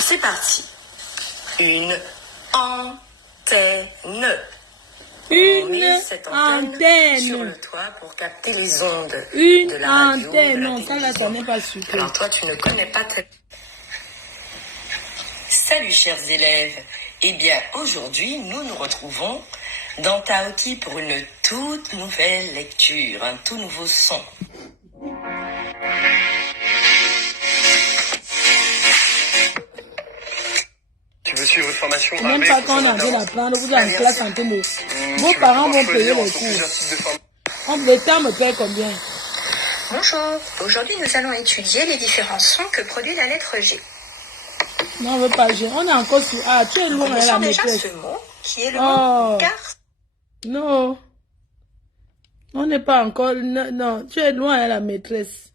C'est parti. Une antenne. Une cette antenne sur le toit pour capter les ondes de la radio, antenne. de la Non, ça là, ça n'est pas super. Alors toi, tu ne connais pas très... Salut chers élèves. Eh bien, aujourd'hui, nous nous retrouvons dans Taoti pour une toute nouvelle lecture, un tout nouveau son. Tu veux suivre une formation même avec pas quand on a envie d'apprendre, vous êtes en classe en train de... Vos parents vont payer les cours. Le temps me paye combien? Bonjour, aujourd'hui nous allons étudier les différents sons que produit la lettre G. Non, on ne veut pas G. On est encore sur A. Tu es loin à la maîtresse. Ce mot qui est le mot car. Non. On n'est pas encore... Non, non, tu es loin à la maîtresse.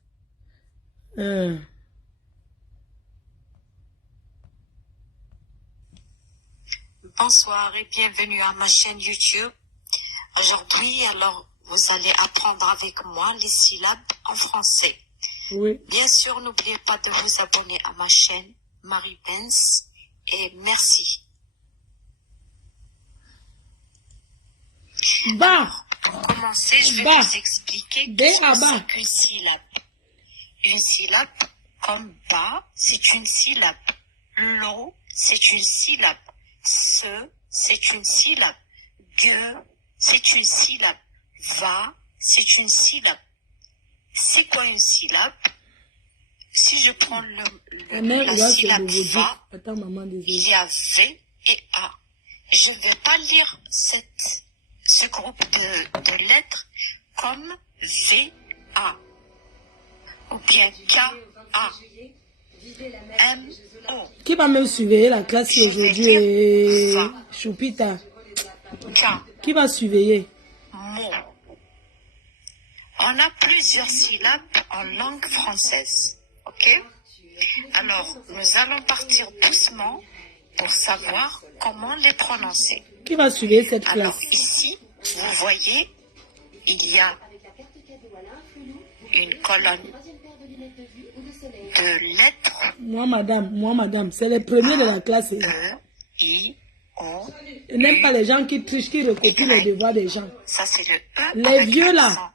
Bonsoir et bienvenue à ma chaîne YouTube. Aujourd'hui, alors, vous allez apprendre avec moi les syllabes en français. Oui. Bien sûr, n'oubliez pas de vous abonner à ma chaîne, Marie Benz, et merci. Bah. Pour commencer, je vais vous expliquer qu'est-ce que c'est qu'une syllabe. Une syllabe, comme ba, c'est une syllabe. Lo, c'est une syllabe. Se, c'est une syllabe. Gue, c'est une syllabe. Va, c'est une syllabe. C'est quoi une syllabe? Si je prends la syllabe va, il y a V et A. Je ne vais pas lire ce groupe de lettres comme V, A. Ou bien K, A. M, O. Qui va me surveiller la classe aujourd'hui? Choupita. Qui va surveiller? Mot. On a plusieurs syllabes en langue française. Ok? Alors, nous allons partir doucement pour savoir comment les prononcer. Qui va surveiller cette classe? Alors, ici, vous voyez, il y a une colonne de lettres. Moi, madame, c'est les premiers de la classe. I, O. Je n'aime pas les gens qui trichent, qui recopient les devoirs des gens. Ça, c'est le E. Les vieux là.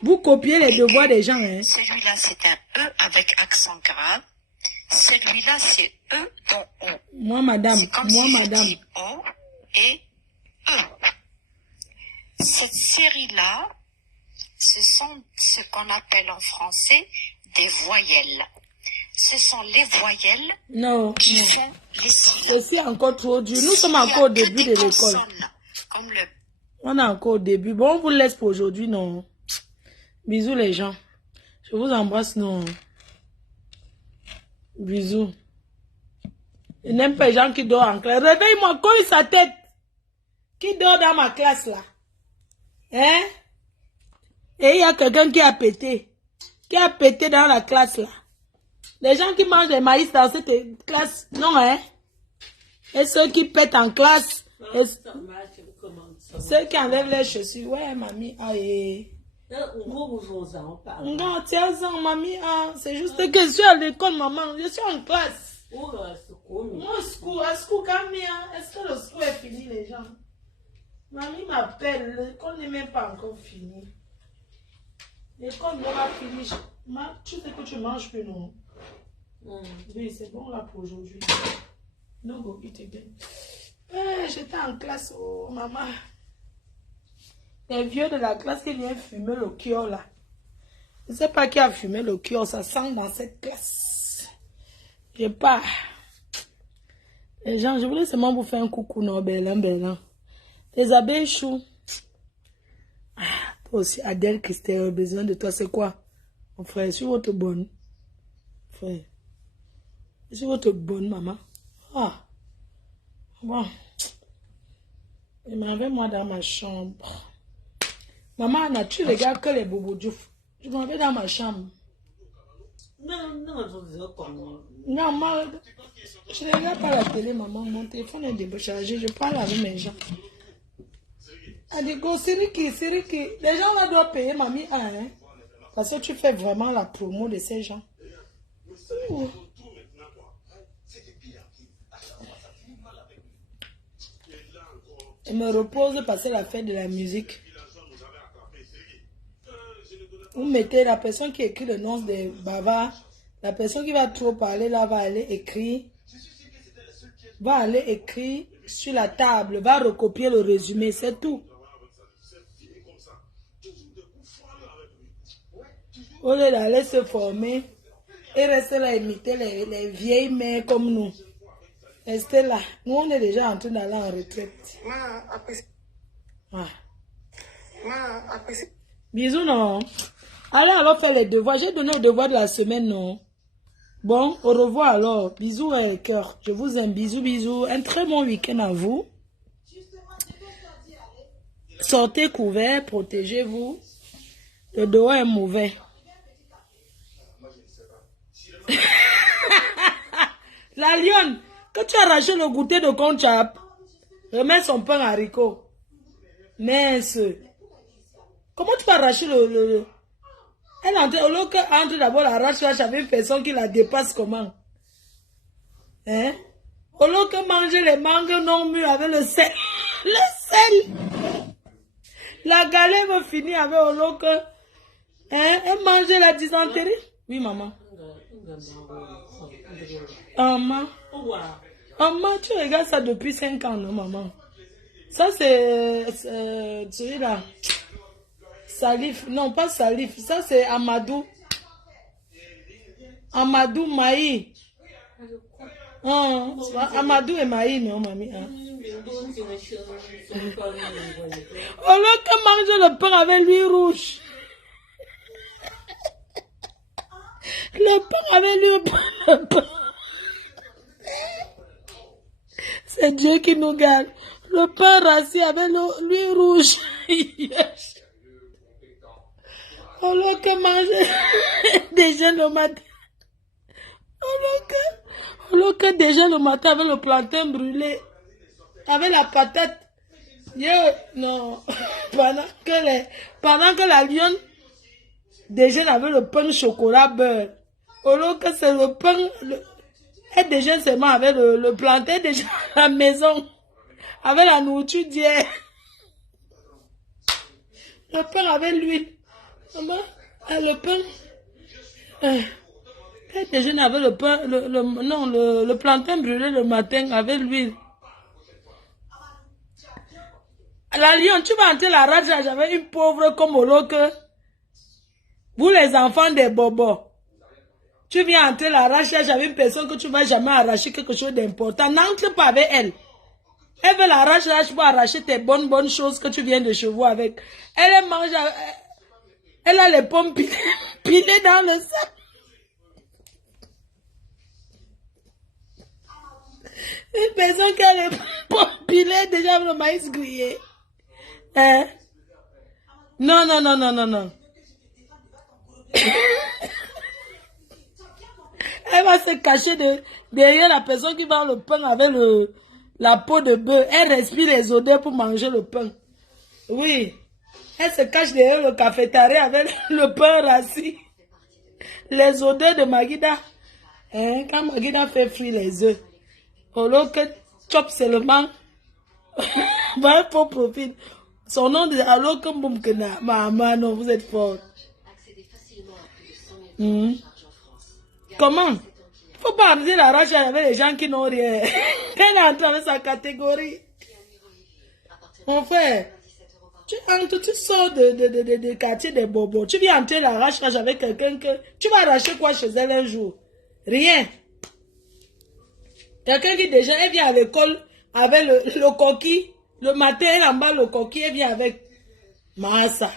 Vous copiez les devoirs des gens, hein. Celui-là, c'est un E avec accent grave. Celui-là, c'est E dans O. Moi, madame. Moi, madame. O et E. Cette série-là, ce sont ce qu'on appelle en français des voyelles. Ce sont les voyelles qui font les syllabes. C'est encore trop dur. Nous sommes encore au début de l'école. On est encore au début. Bon, on vous laisse pour aujourd'hui, non? Bisous les gens. Je vous embrasse, non? Bisous. Je n'aime pas les gens qui dorment en classe. Réveille-moi, colle sa tête. Qui dort dans ma classe là? Hein? Et il y a quelqu'un qui a pété. Qui a pété dans la classe là. Les gens qui mangent des maïs dans cette classe, non, hein? Et ceux qui pètent en classe. Ceux qui enlèvent les chaussures. Ouais, mamie. Aïe. Non, tiens-en, mamie. C'est juste que je suis à l'école, maman. Je suis en classe. Moi, school, come here. Est-ce que le school est fini, les gens? Mamie m'appelle. L'école n'est même pas encore finie. L'école n'est pas finie. Tu sais que tu manges plus, non? Oui, c'est bon là pour aujourd'hui. No go eat again. j'étais en classe, oh maman. Les vieux de la classe qui viennent fumer le kiosque là. Je ne sais pas qui a fumé le kiosque, ça sent dans cette classe. Je pars. Les gens, je voulais seulement vous faire un coucou, non, Berlin. Les abeilles choux. Ah, toi aussi, Adèle Christelle, besoin de toi, c'est quoi? Mon frère, je suis votre bonne. Frère. Je suis votre bonne maman. Ah. Bon. Il m'avait moi dans ma chambre. Maman, Anna, tu regardes que les bobos diouf. Je m'en vais dans ma chambre. Non, moi, je ne regarde pas la télé, maman. Mon téléphone est déchargé. Je parle avec mes gens. Adigo, c'est qui? Les gens là doivent payer, mamie, hein? Parce que tu fais vraiment la promo de ces gens. Ouh. Je me repose passer la fête de la musique. Vous mettez la personne qui écrit le nom des bavards. La personne qui va trop parler là va aller écrire. Sur la table. Va recopier le résumé. C'est tout. Au lieu d'aller se former et rester là imiter les vieilles mères comme nous. Restez là. Nous, on est déjà en train d'aller en retraite. Ah. Bisous, non? Allez alors faire les devoirs. J'ai donné les devoirs de la semaine, non? Bon, au revoir alors. Bisous, cœur. Je vous aime. Bisous, bisous. Un très bon week-end à vous. Sortez couvert, protégez-vous. Le dehors est mauvais. La lionne, quand tu as arraché le goûter de Conchap, remets son pain haricot. Mince. Comment tu peux arracher le... Elle entre d'abord la arrache avec une personne qui la dépasse comment? Hein? Au lieu que manger les mangues non mûres avec le sel. Le sel! La galère va finir avec au lieu que... Hein? Elle mange la dysenterie? Oui, maman. Maman. Maman, tu regardes ça depuis 5 ans, non, maman? Ça, c'est celui-là. Salif. Non, pas Salif. Ça, c'est Amadou. Amadou Maï. Amadou et Maï, non, mamie. Au lieu que manger le pain avec l'huile rouge. Le pain avec l'huile. C'est Dieu qui nous garde. Le pain rassis avec l'huile rouge. Yes. Au lieu que manger déjà le matin. Au lieu que déjà le matin avec le plantain brûlé. Avec la patate. Non. Pendant que la lionne déjeune avec le pain chocolat beurre. Au lieu que c'est le pain. Elle déjeune seulement avec le plantain déjà à la maison. Avec la nourriture d'hier. Le pain avec l'huile. Maman, le pain. Elle déjeune avec le pain. Le plantain brûlé le matin avec l'huile. La lionne, tu vas entrer la rage avec une pauvre comme Oloke. Vous les enfants des bobos. Tu viens entrer la rage avec une personne que tu ne vas jamais arracher quelque chose d'important. N'entre pas avec elle. Elle veut la rage pour arracher tes bonnes choses que tu viens de chez vous avec. Elle mange. Elle a les pommes pilées dans le sac. Une personne qui a les pommes pilées déjà avec le maïs grillé. Hein? Non. Elle va se cacher derrière la personne qui vend le pain avec la peau de bœuf. Elle respire les odeurs pour manger le pain. Oui. Elle se cache derrière le cafétéria avec le pain rassis. Les odeurs de Magida. Hein? Quand Magida fait frire les œufs. Au lieu que chop seulement. Va pour profit. Son nom de alors que Moumkena. Maman, non, vous êtes fort. Comment? Faut pas amuser la rage avec les gens qui n'ont rien. Elle est entrée dans sa catégorie. Mon frère, tu entres, tu sors de quartier des bobos. Tu viens entrer l'arrache-rage avec quelqu'un que... Tu vas arracher quoi chez elle un jour? Rien. Quelqu'un qui déjà, elle vient à l'école avec le coquille. Le matin, elle emballe le coquille, elle vient avec Massa.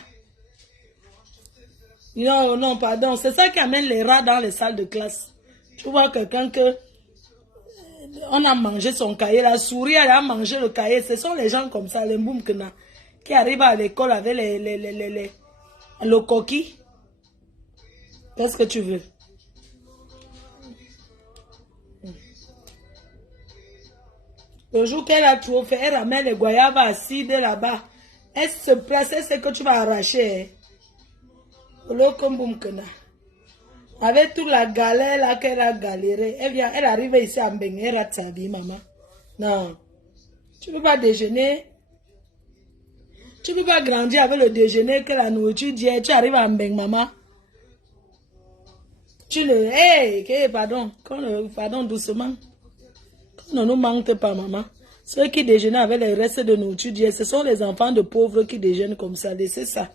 Non, non, pardon. C'est ça qui amène les rats dans les salles de classe. Tu vois quelqu'un que... On a mangé son cahier, la souris elle a mangé le cahier. Ce sont les gens comme ça, les mboumkena, qui arrivent à l'école avec le coquille. Qu'est-ce que tu veux? Le jour qu'elle a trop fait, elle ramène les goyavas acides là-bas. Elle se place, elle sait que tu vas arracher. Le mboumkena. Avec toute la galère là qu'elle a galéré, elle arrive ici à Mbeng, elle rate sa vie, maman. Non. Tu ne peux pas déjeuner. Tu ne peux pas grandir avec le déjeuner que la nourriture dit. Tu arrives à Mbeng, maman. Tu ne... Hey, pardon. Pardon, doucement. Ne nous manque pas, maman. Ceux qui déjeunent avec les restes de nourriture dit, ce sont les enfants de pauvres qui déjeunent comme ça. C'est ça.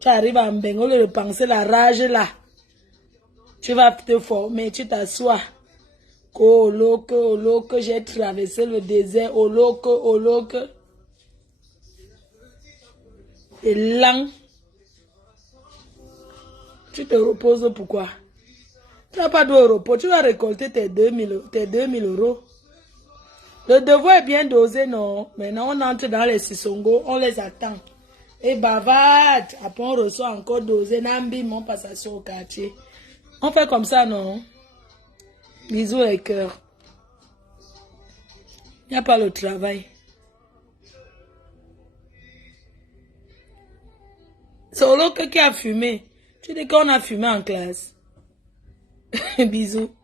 Tu arrives à Mbeng, au lieu de penser la rage là. Tu vas te former, tu t'assois. Oh, que j'ai traversé le désert. Oh, que. Et lent. Tu te reposes pourquoi? Tu n'as pas de repos. Tu vas récolter tes 2000 euros. Le devoir est bien dosé, non? Maintenant, on entre dans les sissongos, on les attend. Et bavarde. Après, on reçoit encore dosé. Nambi, mon passation au quartier. On fait comme ça, non? Bisous les cœurs. Il n'y a pas le travail. C'est Oloke qui a fumé. Tu dis qu'on a fumé en classe. Bisous.